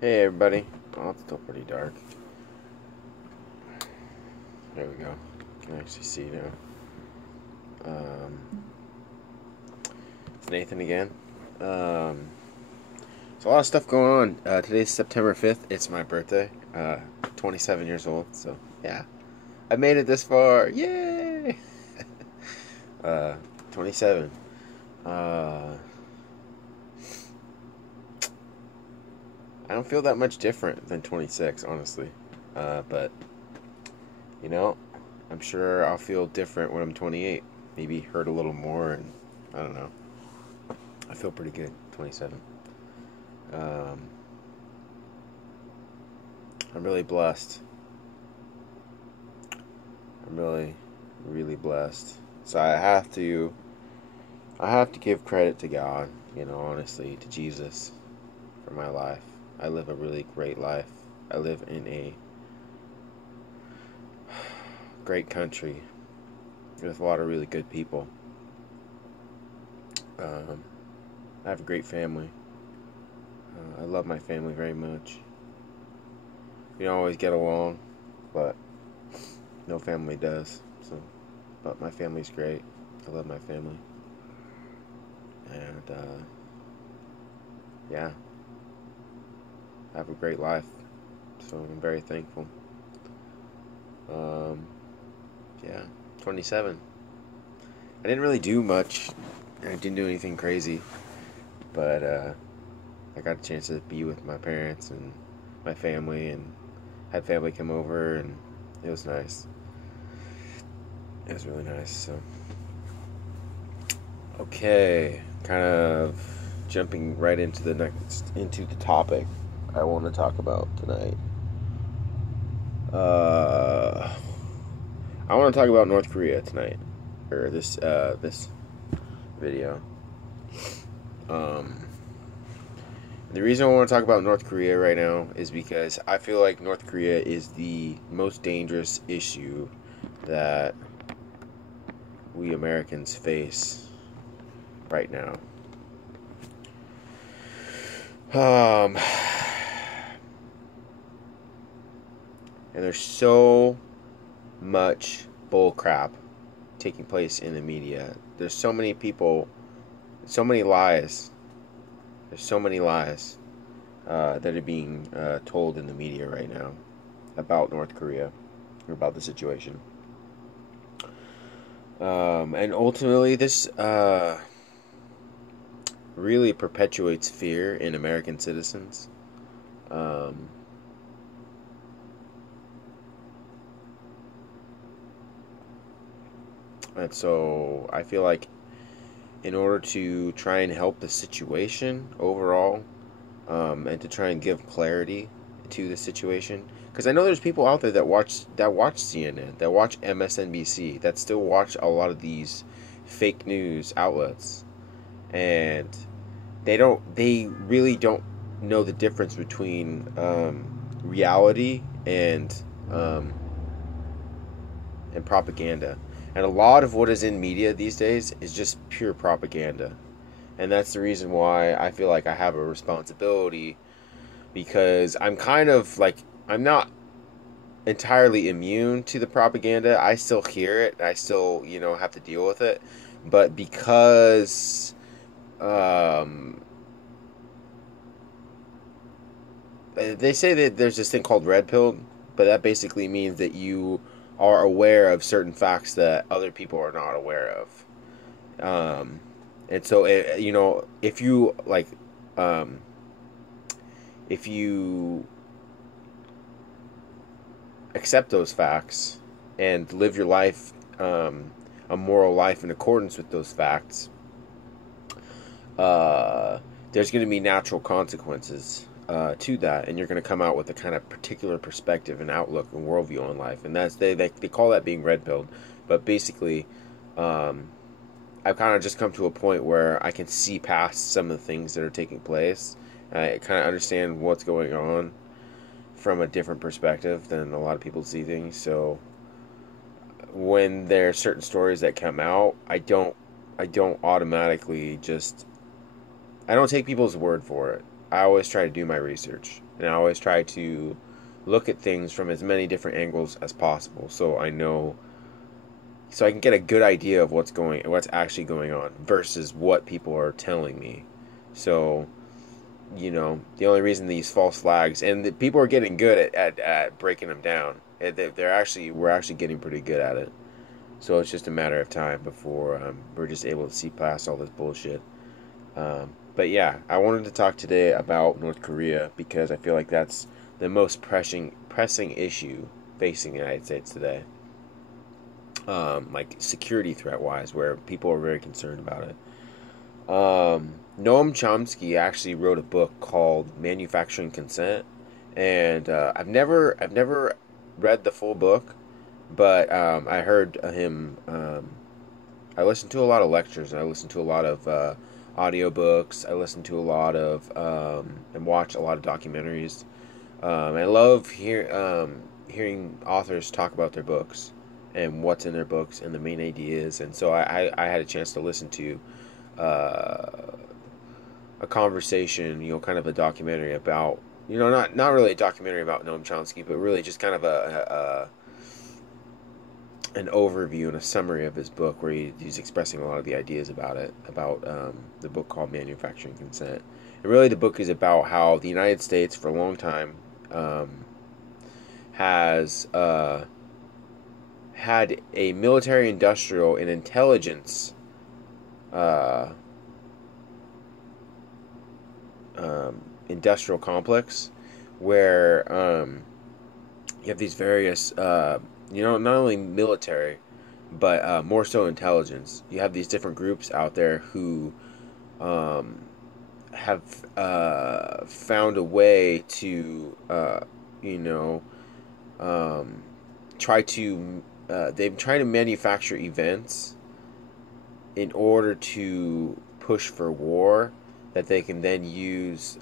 Hey everybody. Oh, it's still pretty dark. There we go. Can actually see now. Um, it's Nathan again. Um, there's a lot of stuff going on. Today's September 5th. It's my birthday. 27 years old. So, yeah. I made it this far. Yay! uh, 27. Uh, I don't feel that much different than 26, honestly. But, you know, I'm sure I'll feel different when I'm 28. Maybe hurt a little more, and I don't know. I feel pretty good. 27. Um, I'm really blessed. I'm really, really blessed. So I have to give credit to God. Honestly, to Jesus for my life. I live a really great life. I live in a great country with a lot of really good people. Um, I have a great family. I love my family very much. We don't always get along, but no family does. But my family's great. I love my family, and yeah, I have a great life. So I'm very thankful. Um, yeah, 27. I didn't really do much. I didn't do anything crazy, but I got a chance to be with my parents and my family, and had family come over, and it was nice. It was really nice. So okay, kind of jumping right into the topic I want to talk about tonight. Uh, I want to talk about North Korea tonight, or this video. Um, the reason I want to talk about North Korea right now is because I feel like North Korea is the most dangerous issue that we Americans face right now. Um, and there's so much bull crap taking place in the media. There's so many people, so many lies. There's so many lies that are being told in the media right now about North Korea or about the situation. And ultimately, this really perpetuates fear in American citizens. Um, and so I feel like in order to try and help the situation overall, and to try and give clarity to the situation, because I know there's people out there that watch CNN, that watch MSNBC, that still watch a lot of these fake news outlets, and they really don't know the difference between reality um, and propaganda. And a lot of what is in media these days is just pure propaganda. And that's the reason why I feel like I have a responsibility, because I'm kind of like, I'm not entirely immune to the propaganda. I still hear it. I still, have to deal with it. But because um, they say that there's this thing called red pill, but that basically means that you are aware of certain facts that other people are not aware of. Um, and so, if you like, um, if you accept those facts and live your life, a moral life in accordance with those facts, uh, there's going to be natural consequences to that, and you're going to come out with a kind of particular perspective and outlook and worldview on life, and that's they call that being red pilled, but basically, um, I've kind of just come to a point where I can see past some of the things that are taking place. I kind of understand what's going on from a different perspective than a lot of people see things. So when there are certain stories that come out, I don't automatically just I don't take people's word for it. I always try to do my research, and I always try to look at things from as many different angles as possible, so I know, so I can get a good idea of what's actually going on versus what people are telling me. So, the only reason these false flags, and the people are getting good at breaking them down. We're actually getting pretty good at it. So it's just a matter of time before we're just able to see past all this bullshit. But yeah, I wanted to talk today about North Korea because I feel like that's the most pressing issue facing the United States today. Like security threat wise, where people are very concerned about it. Noam Chomsky actually wrote a book called Manufacturing Consent, and I've never read the full book, but I heard him. I listened to a lot of lectures, and I listened to a lot of audiobooks. I listened to a lot of and watch a lot of documentaries. I love hearing authors talk about their books and what's in their books and the main ideas. And so I had a chance to listen to uh, a conversation, kind of a documentary about, not really a documentary about Noam Chomsky, but really just kind of an overview and a summary of his book where he's expressing a lot of the ideas about the book called Manufacturing Consent. And really, the book is about how the United States, for a long time, has had a military, industrial, and intelligence uh, industrial complex where you have these various, not only military, but more so intelligence. You have these different groups out there who um, have found a way to, you know, um, try to, they've tried to manufacture events in order to push for war that they can then use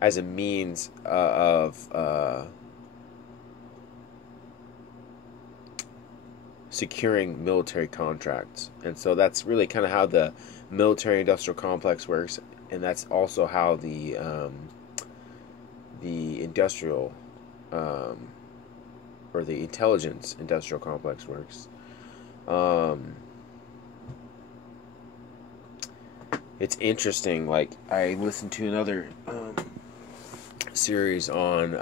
as a means of securing military contracts. And so that's really kind of how the military industrial complex works, and that's also how the industrial um, or the intelligence industrial complex works. Um, it's interesting. Like I listened to another series on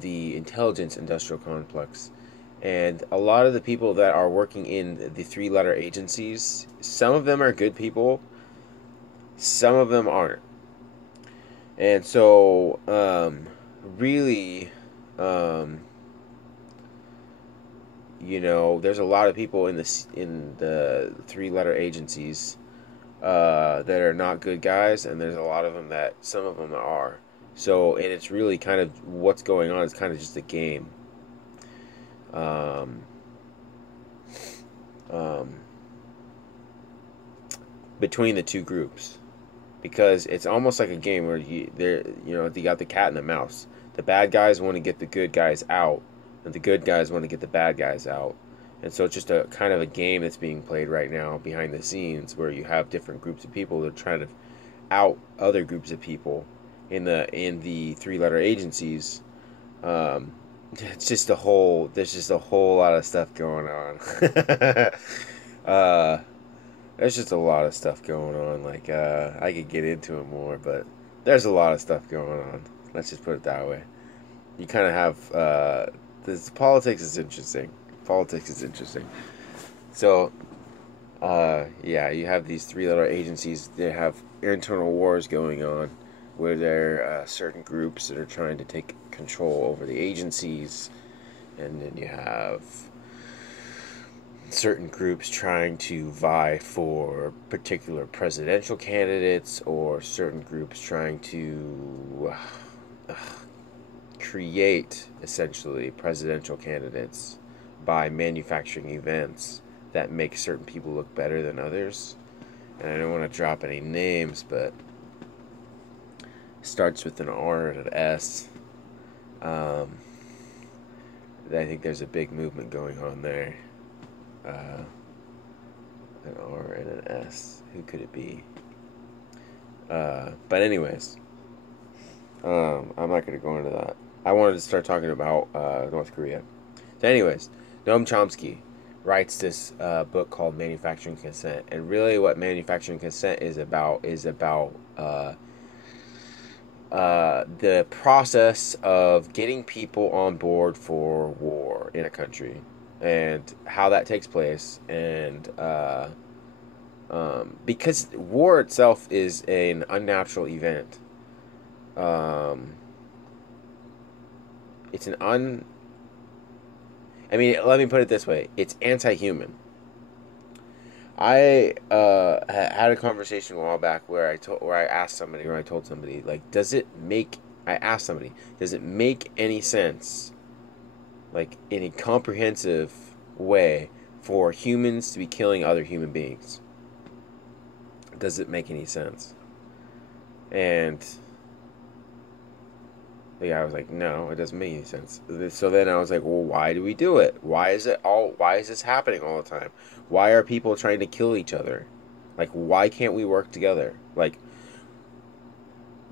the intelligence industrial complex, and a lot of the people that are working in the three-letter agencies, some of them are good people, some of them aren't, and so really, um, there's a lot of people in the three-letter agencies that are not good guys, and there's a lot of them that some of them are. So, and it's really kind of what's going on is kind of just a game. Um, um, Between the two groups, because it's almost like a game where you got the cat and the mouse. The bad guys want to get the good guys out, and the good guys want to get the bad guys out. And so it's just a kind of a game that's being played right now behind the scenes, where you have different groups of people that are trying to out other groups of people in the three-letter agencies. Um, it's just a whole. There's just a whole lot of stuff going on. uh, there's just a lot of stuff going on. Like I could get into it more, but there's a lot of stuff going on. Let's just put it that way. You kind of have this politics is interesting. Politics is interesting. So yeah, you have these three-letter agencies. They have internal wars going on, where there are certain groups that are trying to take control over the agencies, and then you have certain groups trying to vie for particular presidential candidates, or certain groups trying to create essentially presidential candidates by manufacturing events that make certain people look better than others. And I don't want to drop any names, but it starts with an R and an S. Um, I think there's a big movement going on there. An R and an S. Who could it be? But anyways, I'm not gonna go into that. I wanted to start talking about North Korea. So anyways, Noam Chomsky writes this book called Manufacturing Consent, and really, what manufacturing consent is about the process of getting people on board for war in a country, and how that takes place, and because war itself is an unnatural event. Um, it's an un. I mean, let me put it this way: it's anti-human. I had a conversation a while back where I asked somebody, or I told somebody, like, does it make? I asked somebody, does it make any sense, like in a comprehensive way, for humans to be killing other human beings? Does it make any sense? And the guy was like, no, it doesn't make any sense. So then I was like, well, why do we do it? Why is this happening all the time? Why are people trying to kill each other? Like, why can't we work together? Like,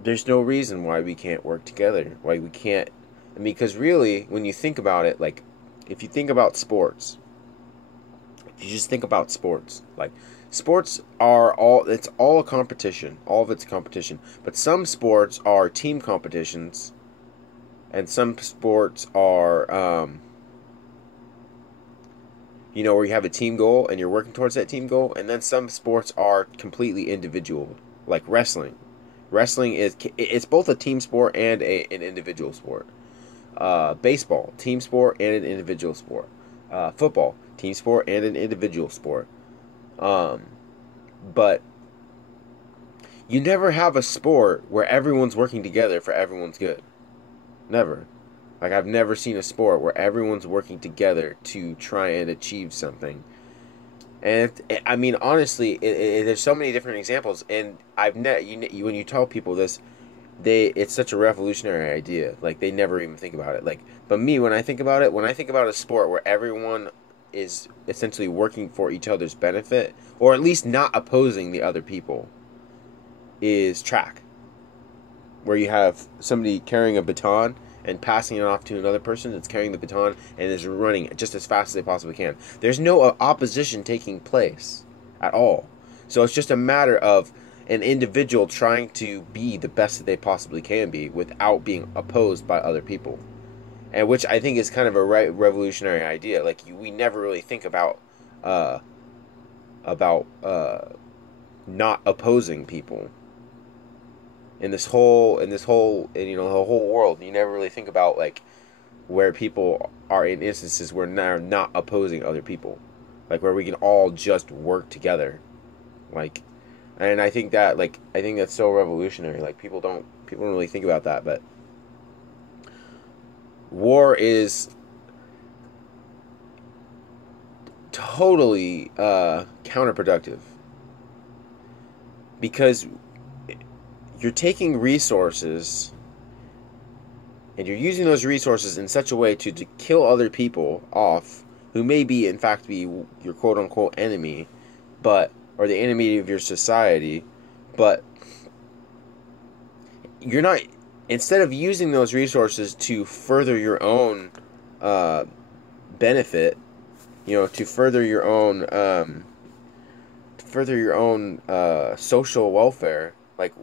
there's no reason why we can't work together. Why we can't. I mean, because really, when you think about it, like, if you think about sports, if you just think about sports, like, sports are it's all a competition. All of it's a competition. But some sports are team competitions, and some sports are, where you have a team goal and you're working towards that team goal. And then some sports are completely individual, like wrestling. Wrestling it's both a team sport and an individual sport. Baseball, team sport and an individual sport. Football, team sport and an individual sport. Um, but you never have a sport where everyone's working together for everyone's good. Never. Like, I've never seen a sport where everyone's working together to try and achieve something. And I mean, honestly, there's so many different examples, and when you tell people this, it's such a revolutionary idea. Like, they never even think about it. Like, but me, when I think about it, when I think about a sport where everyone is essentially working for each other's benefit, or at least not opposing the other people, is track, where you have somebody carrying a baton and passing it off to another person that's carrying the baton and is running just as fast as they possibly can. There's no opposition taking place at all. So it's just a matter of an individual trying to be the best that they possibly can be without being opposed by other people. And which I think is kind of a revolutionary idea. Like, we never really think uh, about not opposing people the whole world. You never really think about, like, where people are in instances where they're not opposing other people, like where we can all just work together, like. And I think that's so revolutionary. Like, people don't really think about that, but war is totally counterproductive, because you're taking resources and you're using those resources in such a way to kill other people off, who may be in fact be your quote unquote enemy, or the enemy of your society. But you're not, instead of using those resources to further your own benefit, to further your own social welfare. Like,